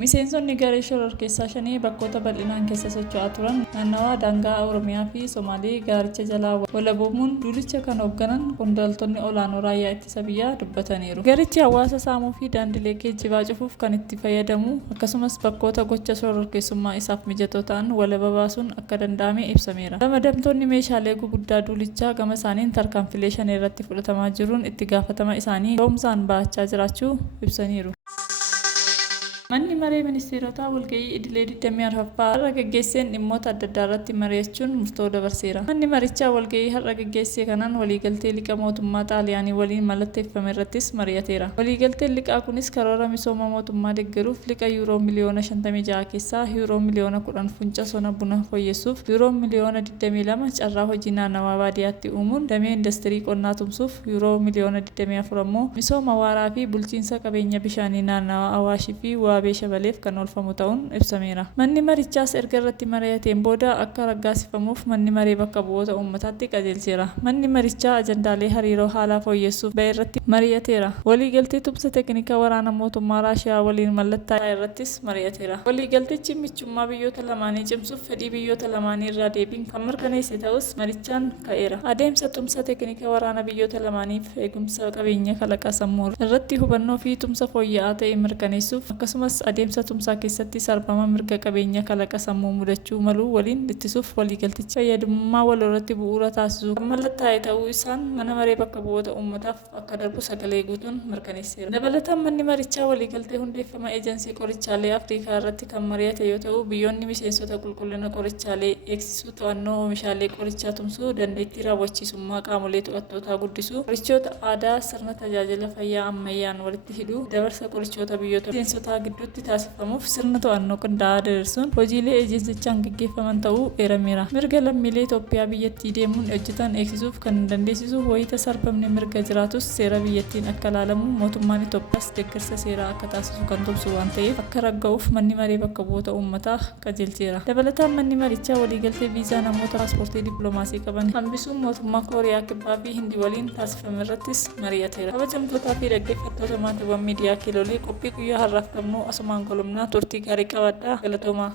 Miseensonni garee shororkeessaa shanii bakkoota bal'inaan keessa socho'aa turan naannawaa daangaa Oromiyaa fi Somaalii gaaricha jalaa walaboomuun duulicha kan hoogganan qondaaltonni olaanoo raayyaa ittisa biyyaa dubbataniiru. Garichi hawaasa saamuu fi daandilee geejjibaa cufuuf kan itti fayyadamu akkasumas bakkoota gocha shororkeessummaa isaaf mijatoo ta'an walaba baasuun akka danda'ame ibsameera. Ramadamtoonni meeshaalee guguddaa duulichaa gama isaaniin tarkaanfilee shan irratti fudhatamaa jiruun itti gaafatama isaanii ga'umsaan bahachaa jiraachuu ibsaniiru. Manni maree ministeerotaa walgahii idilee 24ffaa har'a gaggeesseen dhimmoota adda addaa irratti mari'achuun murtoo dabarseera. Manni marichaa walgahii har'a gaggeesse kanaan waliigaltee liqaa mootummaa Xaaliyaanii waliin mallatteeffame irrattis mari'ateera. Waliigalteen liqaa kunis karoora misooma mootummaa deeggaruuf liqaa yuuroo miliyoona 56 keessaa yuuroo miliyoona 10 funca sona buna fooyyessuuf, yuuroo miliyoona 22 carraa hojii naannawaa baadiyyaatti uumuun, damee industirii qonnaa tumsuuf, yuuroo miliyoona 24 immoo misooma waaraa fi bulchiinsa qabeenya bishaanii naannawaa Awaashii fi Shabaleef kan oolfamu ta'uun ibsameera. Manni marichaas erga irratti mari'ateen booda akka raggaasifamuuf manni maree bakka bu'oota uummataatti qajeelcheera. Manni marichaa ajandaalee hariiroo haalaa fooyyessuuf ba'e irratti mari'ateera. Waliigaltee tumsa teeknikaa waraana mootummaa Raashiyaa waliin mallattaa'e irrattis mari'ateera. Waliigaltichi michummaa biyyoota lamaanii cimsuuf fedhii biyyoota lamaanii irraa deebiin kan mirkaneesse ta'us marichaan ka'eera. Adeemsa tumsa teeknikaa waraana biyyoota lamaaniif eegumsa qabeenya kalaqa sammuu irratti hubannoo fi tumsa fooyya'aa ta'e mirkaneessuuf akkasumas adeemsa tumsaa keessatti sarbama mirga qabeenya kalaqa sammuu mudachuu malu waliin ittisuuf waliigalticha fayyadamummaa wal irratti bu'uura taasisuu kan mallattaa'e ta'uu isaan mana maree bakka bu'oota uummataaf akka darbu sagalee guutuun mirkaneesseera. Dabalataan manni marichaa waliigaltee hundeeffama eejensii qorichaalee Afrikaa irratti kan mari'ate yoo ta'u biyyoonni miseensota qulqullina qorichaalee eegsisuu, to'annoo oomishaalee qorichaa tumsuu, dandeettii raawwachiisummaa qaamolee to'attootaa guddisuu, qorichoota aadaa sirna tajaajila fayyaa ammayyaan walitti hidhuu, dabarsa qorichoota biyyoota miseensotaa gidduutti taasifamuuf sirna to'annoo qindaa'aa diriirsuun hojiilee eejensichaan gaggeeffaman ta'uu eerameera. Mirga lammiilee Itoophiyaa biyyattii deemuun hojjetan eegsisuuf kan dandeessisu wayita sarbamni mirga jiraatus seera biyyattiin akka ilaalamu mootummaan Itoophiyaas deeggarsa seeraa akka taasisu kan tumsu waan ta'eef akka ragga'uuf manni maree bakka bu'oota uummataa qajeelcheera. Dabalataan manni marichaa waliigaltee viizaa namoota paaspoortii dippiloomaasii qaban hambisuun mootummaa Kooriyaa Kibbaa fi Hindii waliin taasifame irrattis mari'ateera. Kabajamtootaa fi dhaggeeffattoota maatiiwwan miidiyaa Kiiloolee qophii guyyaa har'aaf qabnu asumaan kolumnaa turtii gaarii qabadhaa. Galatoomaa.